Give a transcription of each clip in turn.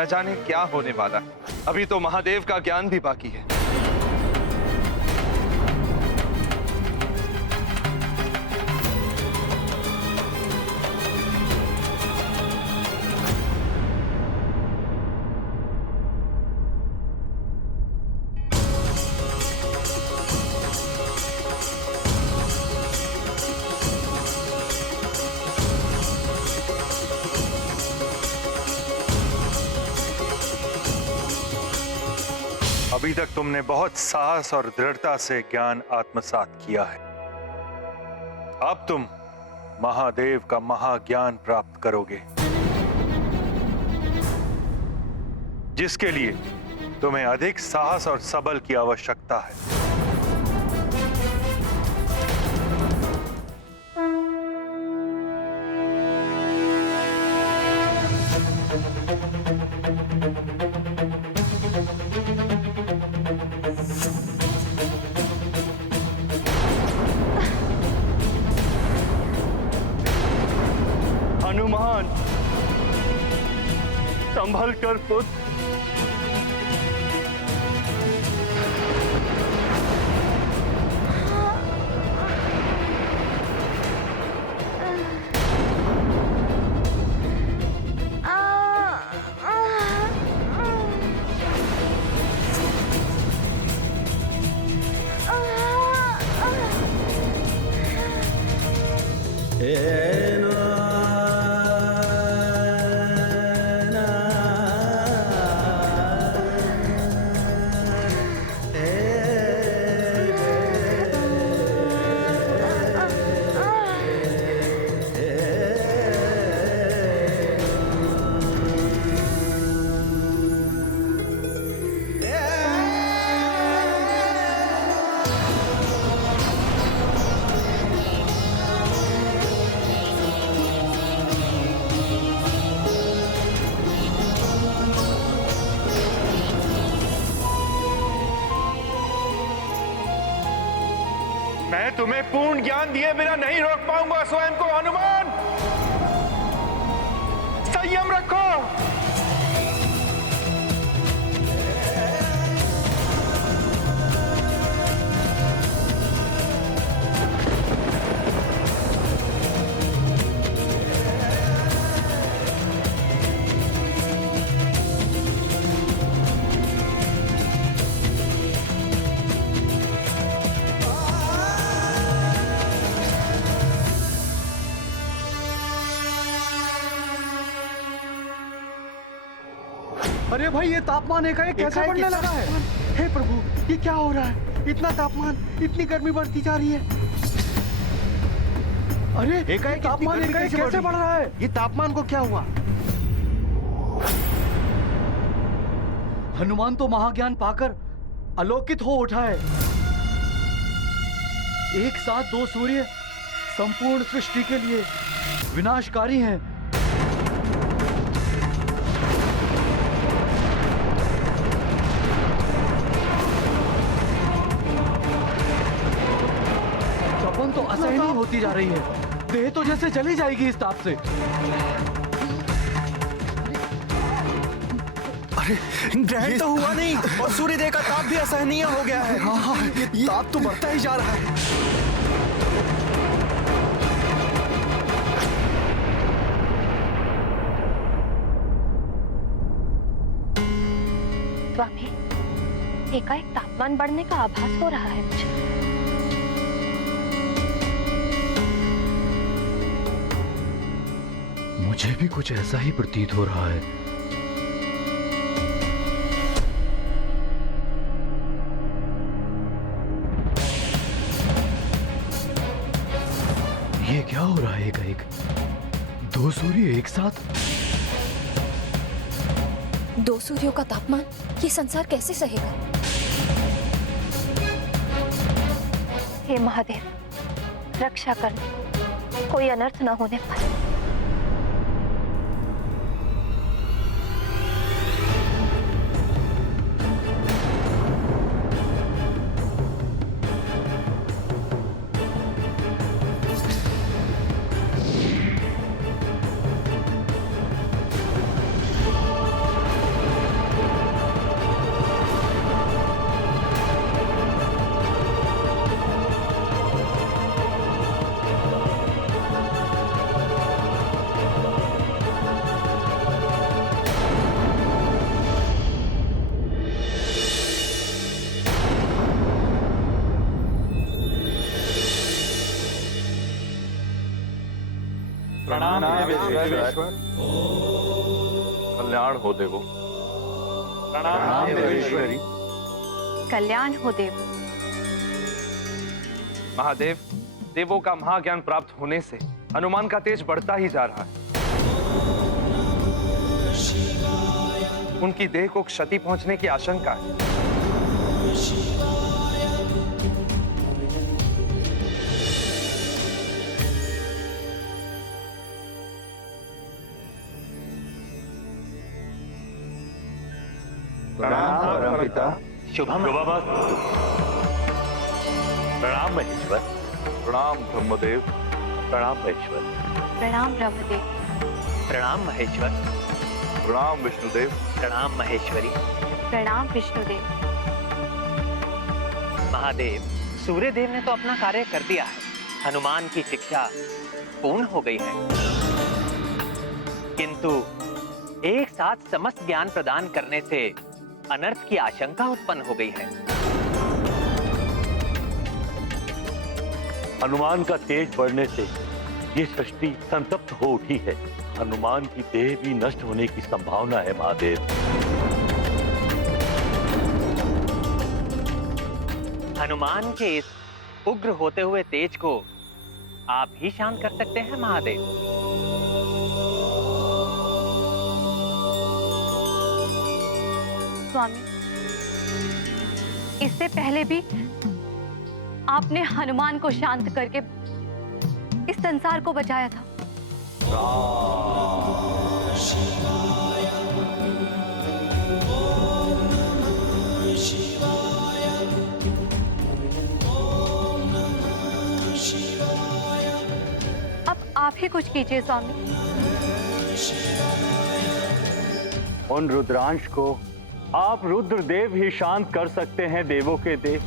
न जाने क्या होने वाला है। अभी तो महादेव का ज्ञान भी बाकी है। अभी तक तुमने बहुत साहस और दृढ़ता से ज्ञान आत्मसात किया है। अब तुम महादेव का महाज्ञान प्राप्त करोगे, जिसके लिए तुम्हें अधिक साहस और सबल की आवश्यकता है। हनुमान, संभल कर पुत्र। मैं तुम्हें पूर्ण ज्ञान दिए बिना नहीं रोक पाऊंगा स्वयं को। हनुमान, संयम रखो। अरे भाई, ये तापमान एकाएक कैसे बढ़ने लगा है? हे प्रभु, ये क्या हो रहा है? इतना तापमान, इतनी गर्मी बढ़ती जा रही है। अरे एकाएक तापमान एकाएक कैसे बढ़ रहा है? ये तापमान को क्या हुआ? हनुमान तो महाज्ञान पाकर अलौकित हो उठा है। एक साथ दो सूर्य संपूर्ण सृष्टि के लिए विनाशकारी हैं। तपन तो असहनीय होती जा रही है। देह तो जैसे जली जाएगी इस ताप से। अरे ग्रहण तो हुआ नहीं और सूर्यदेव का ताप भी असहनीय हो गया है। हाँ, ये ताप तो बढ़ता ही जा रहा है। स्वामी, एकाएक तापमान बढ़ने का आभास हो रहा है मुझे। मुझे भी कुछ ऐसा ही प्रतीत हो रहा है। ये क्या हो रहा है? एकाएक दो सूर्य एक साथ। दो सूर्यों का तापमान ये संसार कैसे सहेगा? हे महादेव, रक्षा करना, कोई अनर्थ न होने पाए। कल्याण हो देवो। प्रणाम देवेश्वरी। कल्याण हो देव। महादेव, देवों का महाज्ञान प्राप्त होने से हनुमान का तेज बढ़ता ही जा रहा है। उनकी देह को क्षति पहुंचने की आशंका है। प्रणाम पिता। शुभम प्रणाम महेश्वर। प्रणाम ब्रह्मदेव। प्रणाम महेश्वर। प्रणाम ब्रह्मदेव। प्रणाम महेश्वर। प्रणाम विष्णुदेव। प्रणाम महेश्वरी। प्रणाम विष्णुदेव। महादेव, सूर्यदेव ने तो अपना कार्य कर दिया है। हनुमान की शिक्षा पूर्ण हो गई है, किंतु एक साथ समस्त ज्ञान प्रदान करने से अनर्थ की आशंका उत्पन्न हो गई है। हनुमान का तेज बढ़ने से ये सृष्टि संतप्त हो उठी है। हनुमान की देह भी नष्ट होने की संभावना है महादेव। हनुमान के इस उग्र होते हुए तेज को आप ही शांत कर सकते हैं महादेव। स्वामी, इससे पहले भी आपने हनुमान को शांत करके इस संसार को बचाया था। अब आप ही कुछ कीजिए स्वामी। उन रुद्रांश को आप रुद्रदेव ही शांत कर सकते हैं देवों के देव।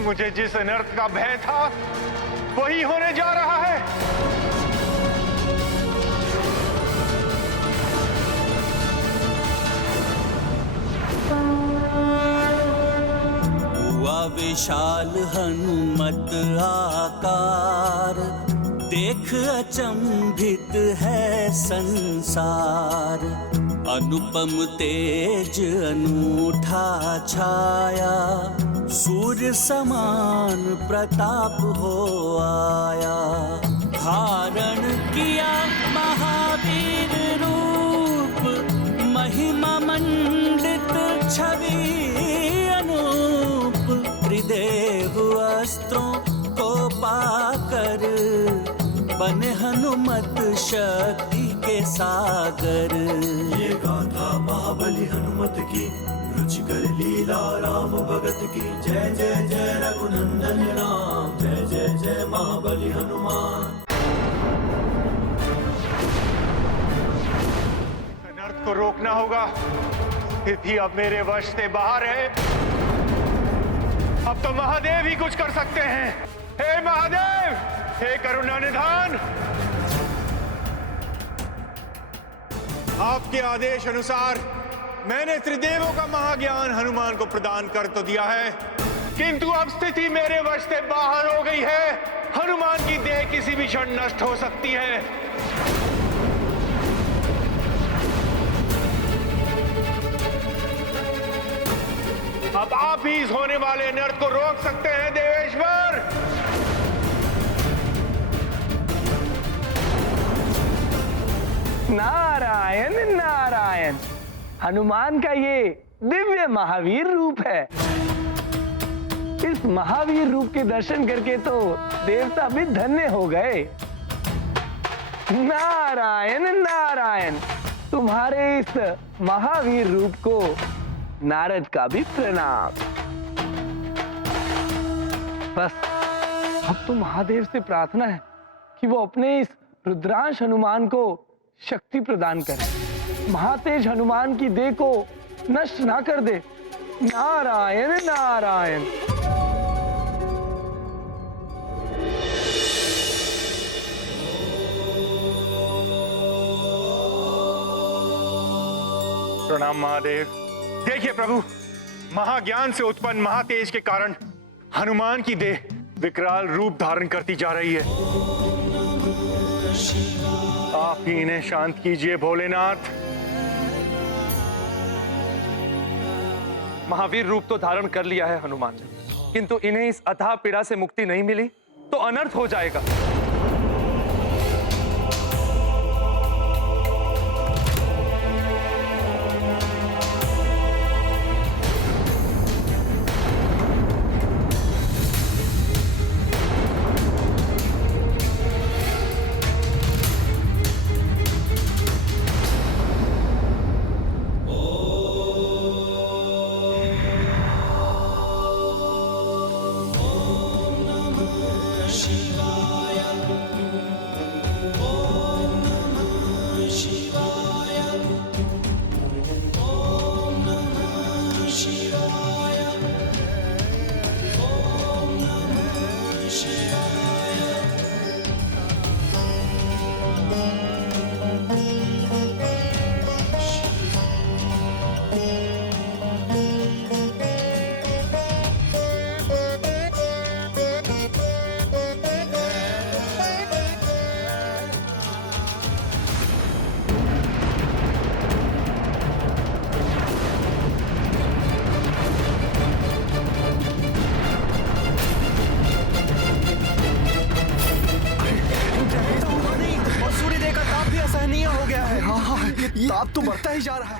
मुझे जिस अनर्थ का भय था वही होने जा रहा है। हुआ विशाल हनुमत आकार, देख अचंभित है संसार। अनुपम तेज अनूठा छाया, सूर्य समान प्रताप हो आया। धारण किया महावीर रूप, महिमा मंडित छवि अनूप। त्रिदेव अस्त्रों को पाकर बने हनुमत शक्ति के सागर। ये गाथा महाबली हनुमत की, रुचिकर लीला राम भगत की। जय जय जय रघुनंदन राम, जय जय जय महाबली हनुमान। अनर्थ को रोकना होगा। स्थिति अब मेरे वश से बाहर है। अब तो महादेव ही कुछ कर सकते हैं। हे महादेव, हे करुणा निधान, आपके आदेश अनुसार मैंने त्रिदेवों का महाज्ञान हनुमान को प्रदान कर तो दिया है, किंतु अब स्थिति मेरे वश से बाहर हो गई है। हनुमान की देह किसी भी क्षण नष्ट हो सकती है। अब आप ही इस होने वाले अनर्थ को रोक सकते हैं देवेश्वर। नारायण नारायण, हनुमान का ये दिव्य महावीर रूप है। इस महावीर रूप के दर्शन करके तो देवता भी धन्य हो गए। नारायण नारायण, तुम्हारे इस महावीर रूप को नारद का भी प्रणाम। बस अब तो महादेव से प्रार्थना है कि वो अपने इस रुद्रांश हनुमान को शक्ति प्रदान करे, महातेज हनुमान की देह को नष्ट ना कर दे। नारायण नारायण। प्रणाम महादेव। देखिए प्रभु, महाज्ञान से उत्पन्न महातेज के कारण हनुमान की देह विकराल रूप धारण करती जा रही है। आप ही इन्हें शांत कीजिए भोलेनाथ। महावीर रूप तो धारण कर लिया है हनुमान ने, किंतु इन्हें इस अथाह पीड़ा से मुक्ति नहीं मिली तो अनर्थ हो जाएगा। ताप तो बढ़ता ही जा रहा है।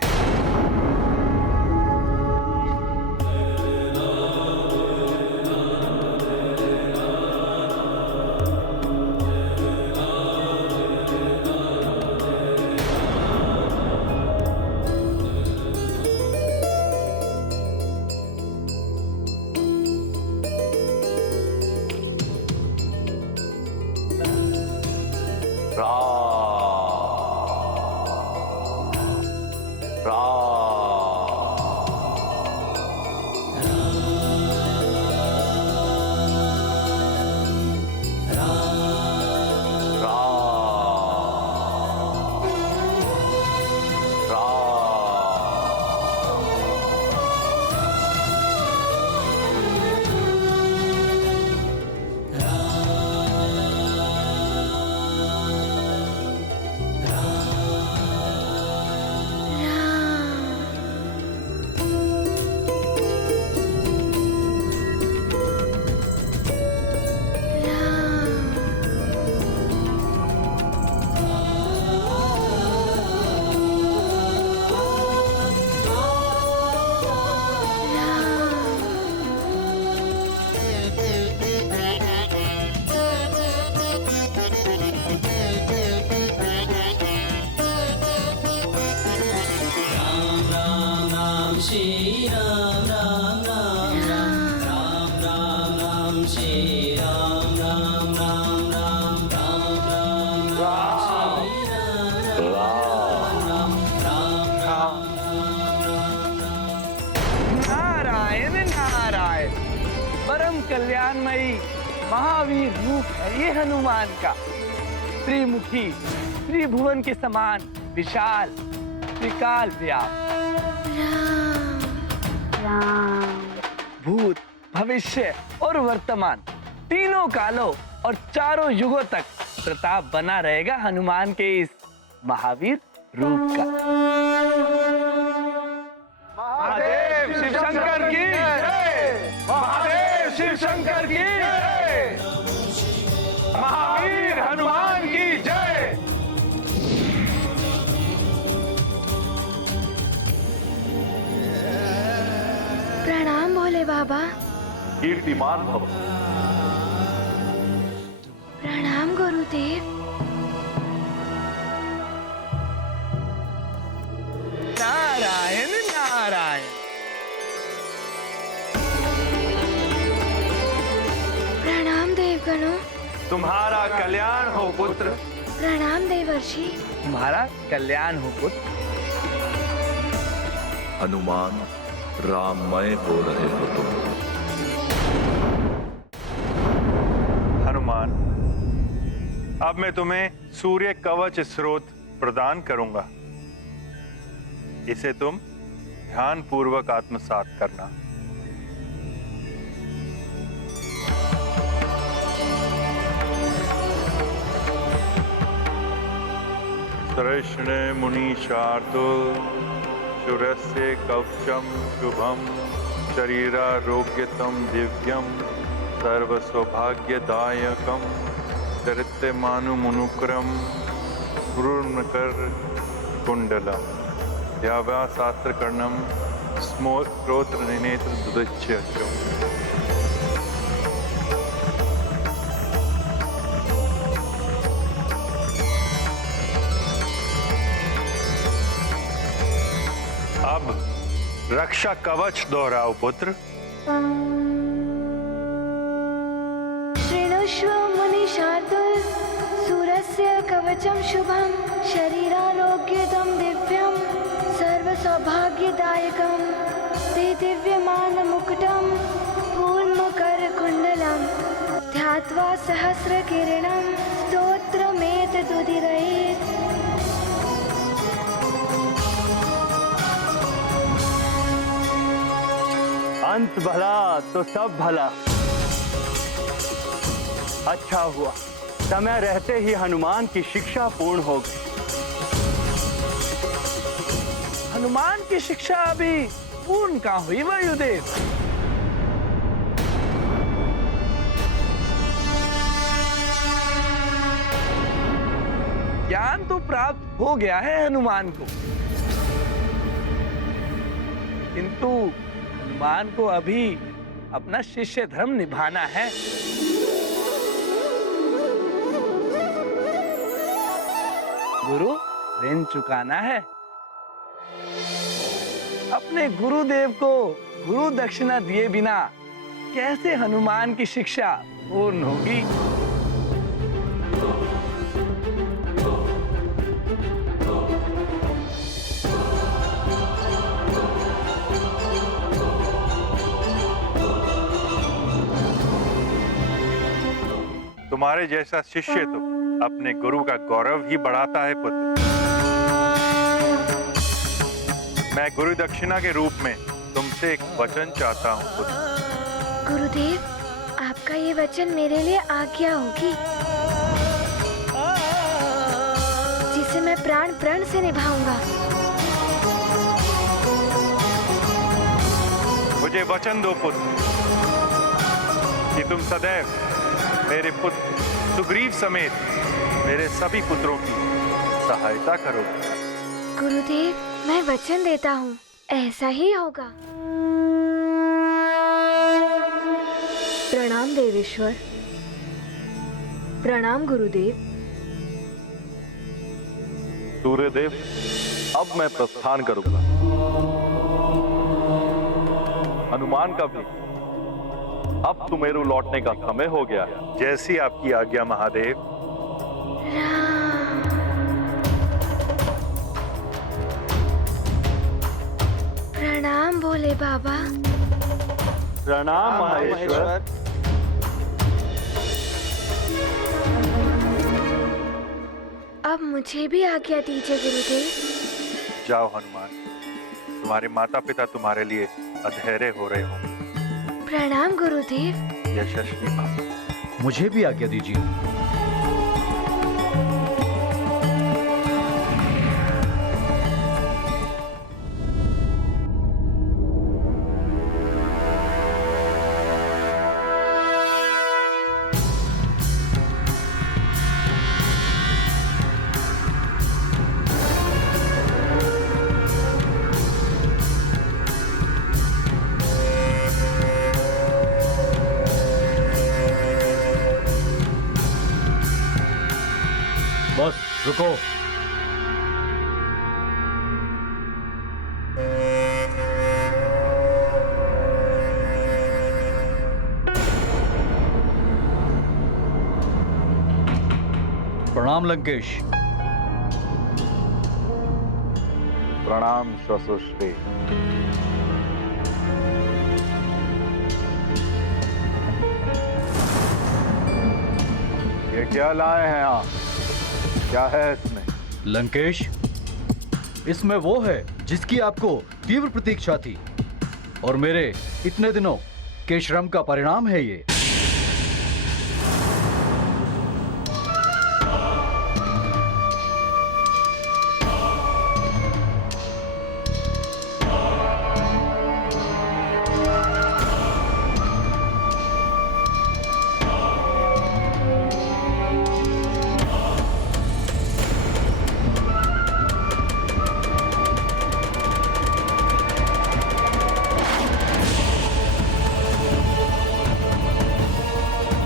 महावीर रूप है ये हनुमान का। त्रिमुखी, त्रिभुवन के समान विशाल, त्रिकाल व्याप्त। भूत, भविष्य और वर्तमान तीनों कालों और चारों युगों तक प्रताप बना रहेगा हनुमान के इस महावीर रूप का। महादेव शिव शंकर की जय। महादेव शिव शंकर की जय। महावीर हनुमान की जय। प्रणाम भोले बाबा। कीर्तिमान भव। प्रणाम गुरुदेव। नारायण नारायण। प्रणाम देवगणों। तुम्हारा कल्याण हो पुत्र। प्रणाम देवर्षि। तुम्हारा कल्याण हो पुत्र। हनुमान, राममय हो रहे हो तुम। हनुमान, अब मैं तुम्हें सूर्य कवच स्रोत प्रदान करूंगा। इसे तुम ध्यान पूर्वक आत्मसात करना। श्रेष्ठ मुनीशार्दुल शूरस्य कवचम शुभम शरीरारोग्यतम दिव्यम सर्व सौभाग्यदायकम चरित्रमानुमुनुक्रम गुरुर्मकर कुंडलम व्याव्याशास्त्र कर्णम स्त्रोत्र निनेत्र दुदच्य। अब रक्षा कवच दोहराओ पुत्र। शृणुष्व मुनिशार्दुल सूरस्य कवचम शुभम शरीरारोग्यदम दिव्यम सर्व सौभाग्यदायकम ते दिव्यमान मुकुटम पूर्णकर कुंडलम ध्यात्वा सहस्र किरणम स्तोत्रमेतदुदीरयेत्। अंत भला तो सब भला। अच्छा हुआ समय रहते ही हनुमान की शिक्षा पूर्ण हो गई। हनुमान की शिक्षा अभी पूर्ण कहाँ हुई वायुदेव? ज्ञान तो प्राप्त हो गया है हनुमान को, किंतु हनुमान को अभी अपना शिष्य धर्म निभाना है। गुरु ऋण चुकाना है। अपने गुरुदेव को गुरु दक्षिणा दिए बिना कैसे हनुमान की शिक्षा पूर्ण होगी? तुम्हारे जैसा शिष्य तो अपने गुरु का गौरव ही बढ़ाता है पुत्र। मैं गुरु दक्षिणा के रूप में तुमसे एक वचन चाहता हूँ पुत्र। गुरुदेव, आपका ये वचन मेरे लिए आज्ञा होगी जिसे मैं प्राण प्रण से निभाऊंगा। मुझे वचन दो पुत्र कि तुम सदैव मेरे पुत्र सुग्रीव समेत मेरे सभी पुत्रों की सहायता करोगे। गुरुदेव, मैं वचन देता हूँ, ऐसा ही होगा। प्रणाम देवेश्वर। प्रणाम गुरुदेव। सूर्यदेव, अब मैं प्रस्थान करूंगा। हनुमान का भी अब सुमेरु लौटने का समय हो गया है। जैसी आपकी आज्ञा महादेव। प्रणाम भोले बाबा। प्रणाम महेश्वर। अब मुझे भी आज्ञा दीजिए गुरुदेव। जाओ हनुमान, तुम्हारे माता पिता तुम्हारे लिए अधैर्य हो रहे होंगे। प्रणाम गुरुदेव। यशस्वी भव। मुझे भी आज्ञा दीजिए। बस रुको। प्रणाम लंकेश। प्रणाम श्वशुश्री। ये क्या लाए हैं आप? क्या है इसमें? लंकेश, इसमें वो है जिसकी आपको तीव्र प्रतीक्षा थी और मेरे इतने दिनों के श्रम का परिणाम है ये।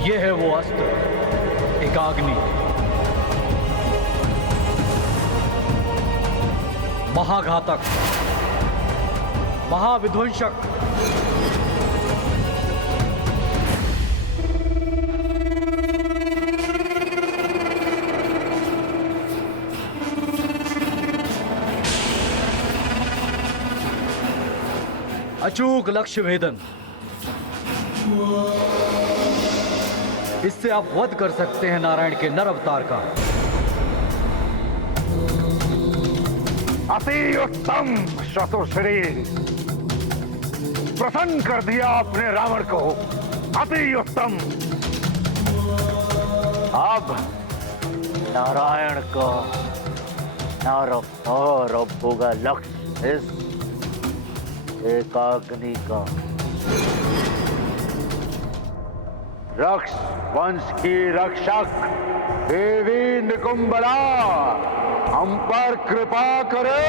ये है वो अस्त्र, एकाग्नि, महाघातक, महाविध्वंसक। अचूक लक्ष्य भेदन। इससे आप वध कर सकते हैं नारायण के नर अवतार का। अति उत्तम श्वशुश्री, प्रसन्न कर दिया आपने रावण को। अति उत्तम। अब नारायण का नर अवतार अब होगा लक्ष्य इस एकाग्नि का। रक्ष वंश की रक्षक देवी निकुंबला हम पर कृपा करे।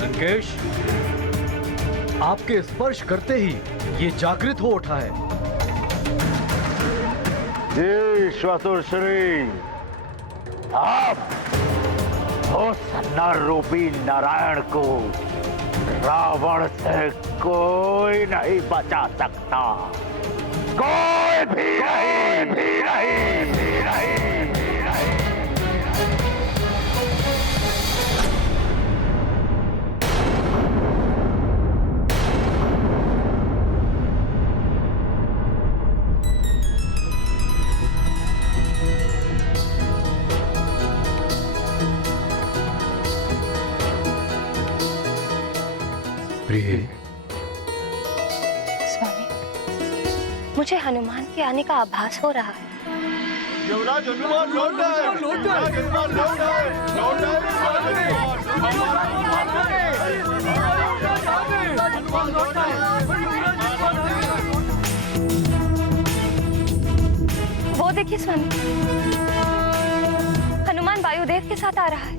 लंकेश, आपके स्पर्श करते ही ये जागृत हो उठा है। जी श्वशुश्री, आप उस नर रूपी नारायण को रावण से कोई नहीं बचा सकता। कोई भी नहीं, भी नहीं, भी नहीं, भी नहीं। स्वामी, मुझे हनुमान के आने का आभास हो रहा है। युवराज हनुमान लौट आए। युवराज हनुमान लौट आए। लौट आए। वो देखिए स्वामी, हनुमान वायुदेव के साथ आ रहा है।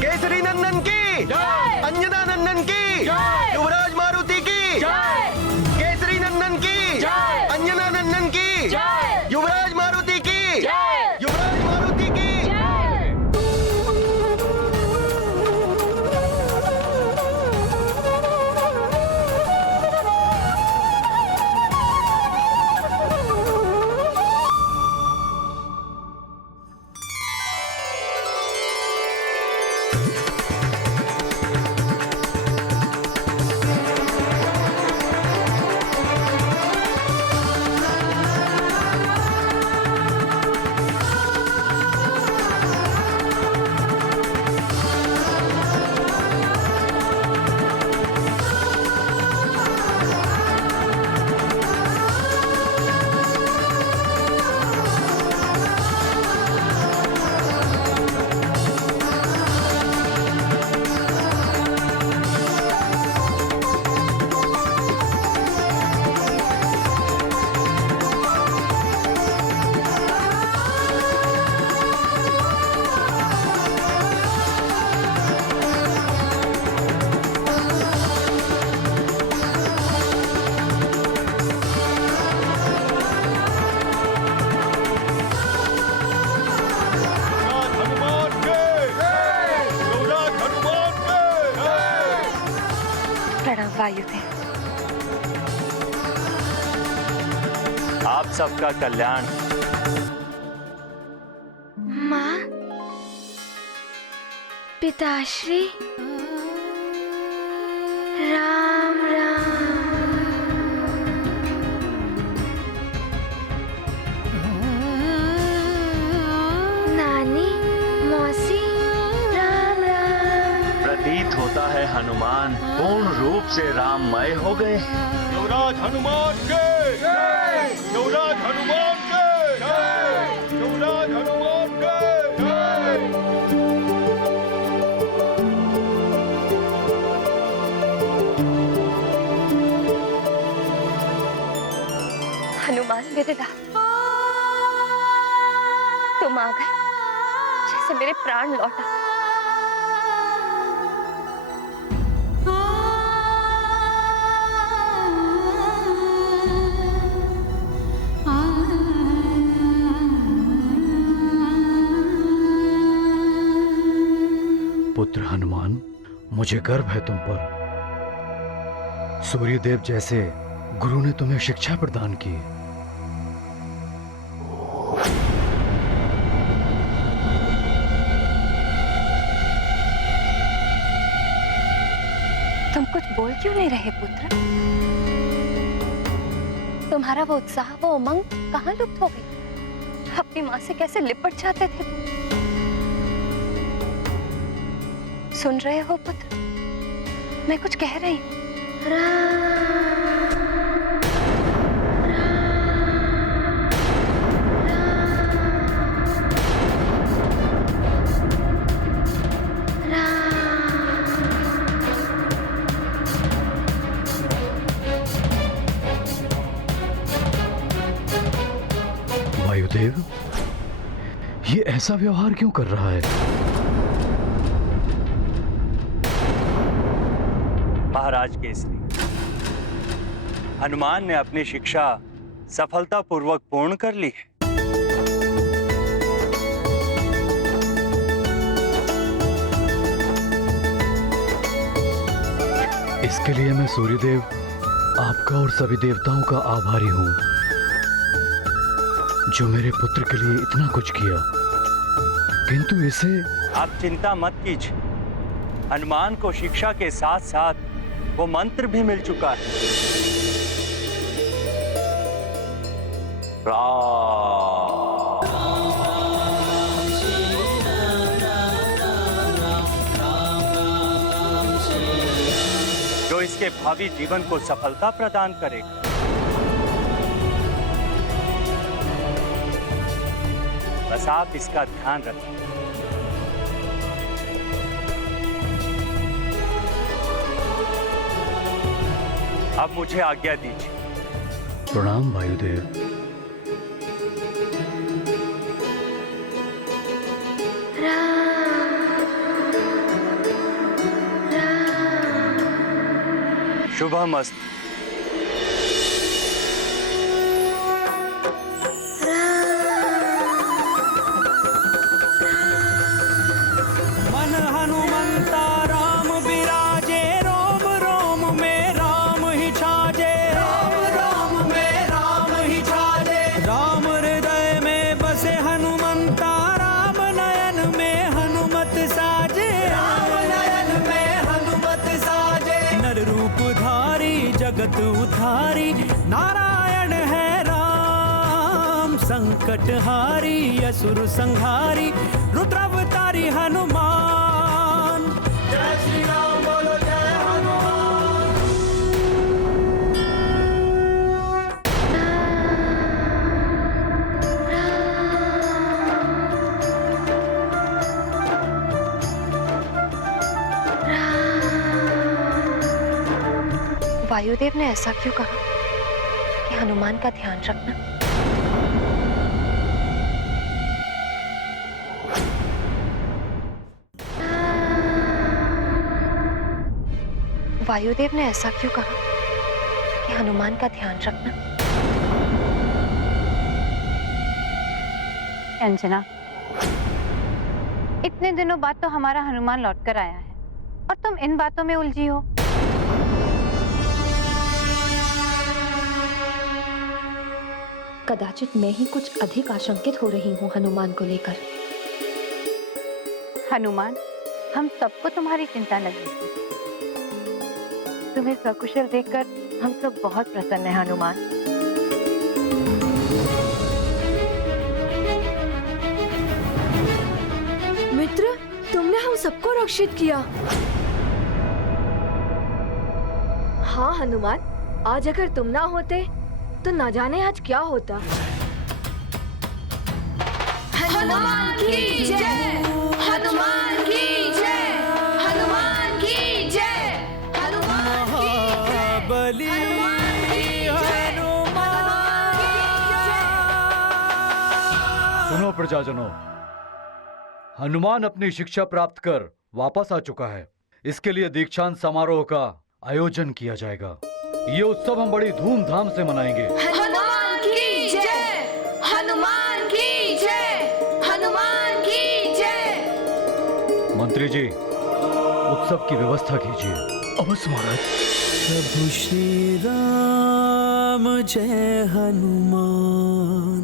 केसरी नंदन की, अंजना नंदन की, युवराज मारुति की, केसरी नंदन की, वायुदेव। आप सबका कल्याण। माँ, पिताश्री, राम राम। नानी, मौसी, राम राम। प्रतीत होता है हनुमान पूर्ण रूप से राममय हो गए। युवराज हनुमान के जय, युवराज हनुमान के जय, युवराज हनुमान के जय। हनुमान मेरे लाल, तुम आ गए जैसे मेरे प्राण लौटा। पुत्र हनुमान, मुझे गर्व है तुम पर। सूर्यदेव जैसे गुरु ने तुम्हें शिक्षा प्रदान की। तुम कुछ बोल क्यों नहीं रहे पुत्र? तुम्हारा वो उत्साह, वो उमंग कहाँ लुप्त हो गई? अपनी माँ से कैसे लिपट जाते थे तुम? सुन रहे हो पुत्र? मैं कुछ कह रही हूँ। वायुदेव, ये ऐसा व्यवहार क्यों कर रहा है? महाराज केसरी, हनुमान ने अपनी शिक्षा सफलतापूर्वक पूर्ण कर ली है। इसके लिए मैं सूर्यदेव आपका और सभी देवताओं का आभारी हूं, जो मेरे पुत्र के लिए इतना कुछ किया। किंतु इसे आप चिंता मत कीजिए, हनुमान को शिक्षा के साथ साथ वो मंत्र भी मिल चुका है। जो इसके भावी जीवन को सफलता प्रदान करेगा। बस आप इसका ध्यान रखें। अब मुझे आज्ञा दीजिए। प्रणाम वायुदेव। शुभमस्तु। मन हनुमंता राम विराजे, रोम रोम में राम ही छाजे। राम राम में राम ही छाजे। राम हृदय में बसे हनुमंता, राम नयन में हनुमत साजे। राम नयन में हनुमत साजे। नर रूप धारी जगत उधारी, नारायण है राम। संकट हारी असुर संहारी, रुद्रावतारी हनुमान। जय श्री राम बोलो, जय हनुमान। वायुदेव ने ऐसा क्यों कहा कि हनुमान का ध्यान रखना? वायुदेव ने ऐसा क्यों कहा कि हनुमान का ध्यान रखना? अंजना, इतने दिनों बाद तो हमारा हनुमान लौटकर आया है और तुम इन बातों में उलझी हो। कदाचित मैं ही कुछ अधिक आशंकित हो रही हूँ हनुमान को लेकर। हनुमान, हम सबको तुम्हारी चिंता लगी थी। तुम्हें सकुशल देखकर हम सब बहुत प्रसन्न हैं हनुमान। मित्र, तुमने हम सबको रक्षित किया। हाँ हनुमान, आज अगर तुम ना होते तो न जाने आज क्या होता। हनुमान की जय, हनुमान की जय, हनुमान की जय, हनुमान की जय, सुनो प्रजाजनों, हनुमान अपनी शिक्षा प्राप्त कर वापस आ चुका है। इसके लिए दीक्षांत समारोह का आयोजन किया जाएगा। ये उत्सव हम बड़ी धूमधाम से मनाएंगे। हनुमान की जय, हनुमान की जय, हनुमान की जय। मंत्री जी, उत्सव की व्यवस्था कीजिए। अवश्य महाराज। प्रभु श्री राम जय हनुमान,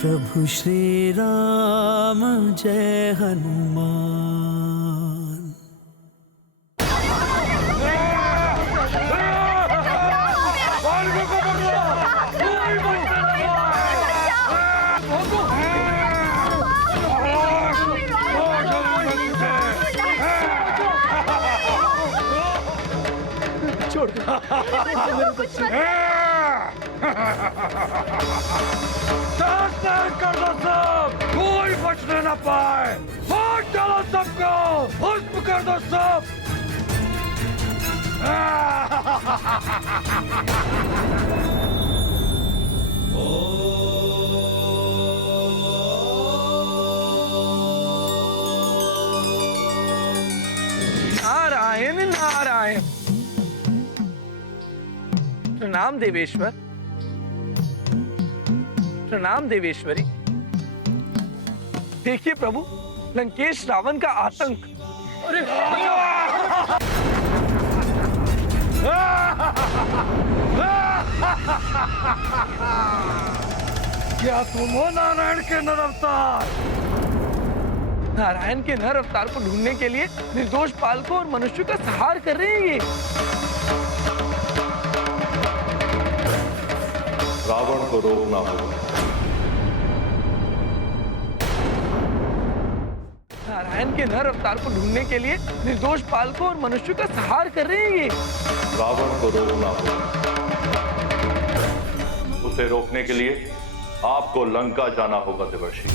प्रभु श्री राम जय हनुमान। कर दो सब, कोई बचने न पाए। मार डालो सबको, भस्म कर दो सब। नारायण नारायण। प्रणाम देवेश्वर, प्रणाम देवेश्वरी। देखिए प्रभु, लंकेश रावण का आतंक। अरे क्या तुम हो नारायण के नर अवतार? नारायण के नर अवतार को ढूंढने के लिए निर्दोष बालकों और मनुष्यों का संहार कर रहे हैं ये। रावण को रोकना होगा। नारायण के नर अवतार को ढूंढने के लिए निर्दोष बालकों और मनुष्यों का संहार कर रहे हैं ये। रावण को रोकना होगा। उसे रोकने के लिए आपको लंका जाना होगा देवर्षि।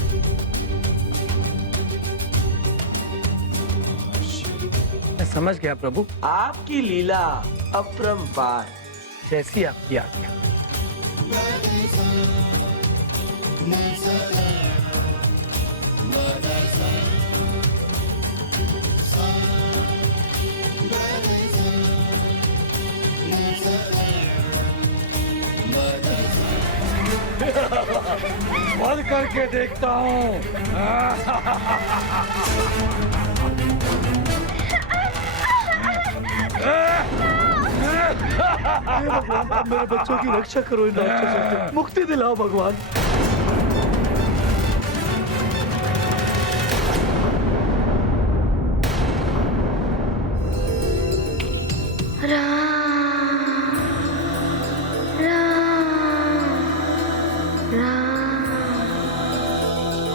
मैं समझ गया प्रभु। आपकी लीला अपरंपार। जैसी आपकी आज्ञा। बंद करके देखता हूँ। भगवान, मेरे बच्चों की रक्षा करो, इन राक्षसों से मुक्ति दिलाओ भगवान।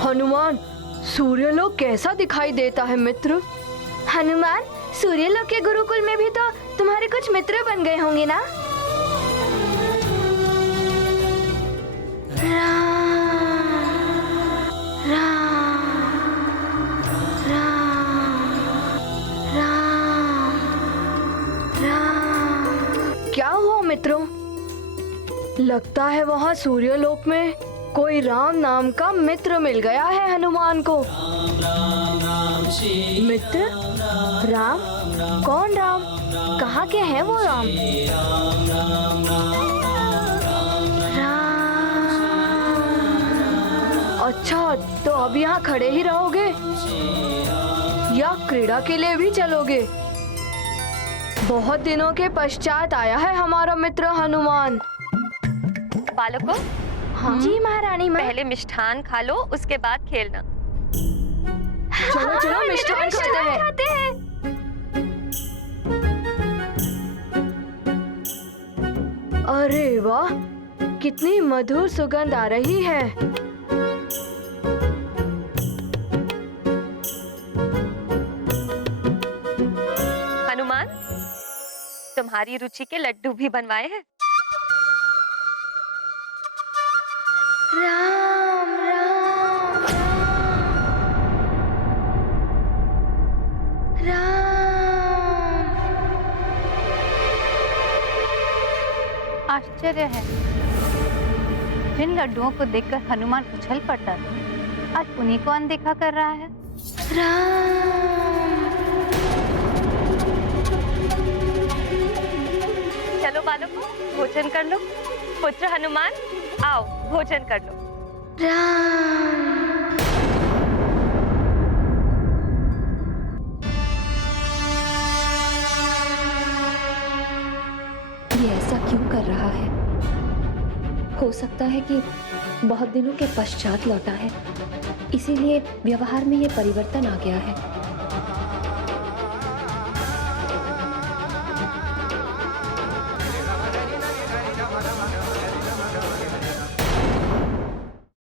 हनुमान, सूर्यलोक कैसा दिखाई देता है मित्र? हनुमान, सूर्यलोक के गुरुकुल में भी तो तुम्हारे कुछ मित्र बन गए होंगे ना? क्या हुआ मित्रों? लगता है वहाँ सूर्यलोक में कोई राम नाम का मित्र मिल गया है हनुमान को। मित्र? राम? कौन राम? कहाँ के हैं वो राम? अच्छा, तो अब यहाँ खड़े ही रहोगे या क्रीड़ा के लिए भी चलोगे? बहुत दिनों के पश्चात आया है हमारा मित्र हनुमान। बालकों, जी महारानी माँ। पहले मिष्ठान खा लो, उसके बाद खेलना। चलो चलो मिष्ठान खाते हैं। अरे वाह, कितनी मधुर सुगंध आ रही है। हनुमान, तुम्हारी रुचि के लड्डू भी बनवाए हैं। राम राम राम। आश्चर्य है, जिन लड्डुओं को देखकर हनुमान उछल पड़ता था, आज उन्हीं को अनदेखा कर रहा है। चलो बालकों, भोजन कर लो। पुत्र हनुमान, आओ भोजन कर लो। ये ऐसा क्यों कर रहा है? हो सकता है कि बहुत दिनों के पश्चात लौटा है, इसीलिए व्यवहार में ये परिवर्तन आ गया है।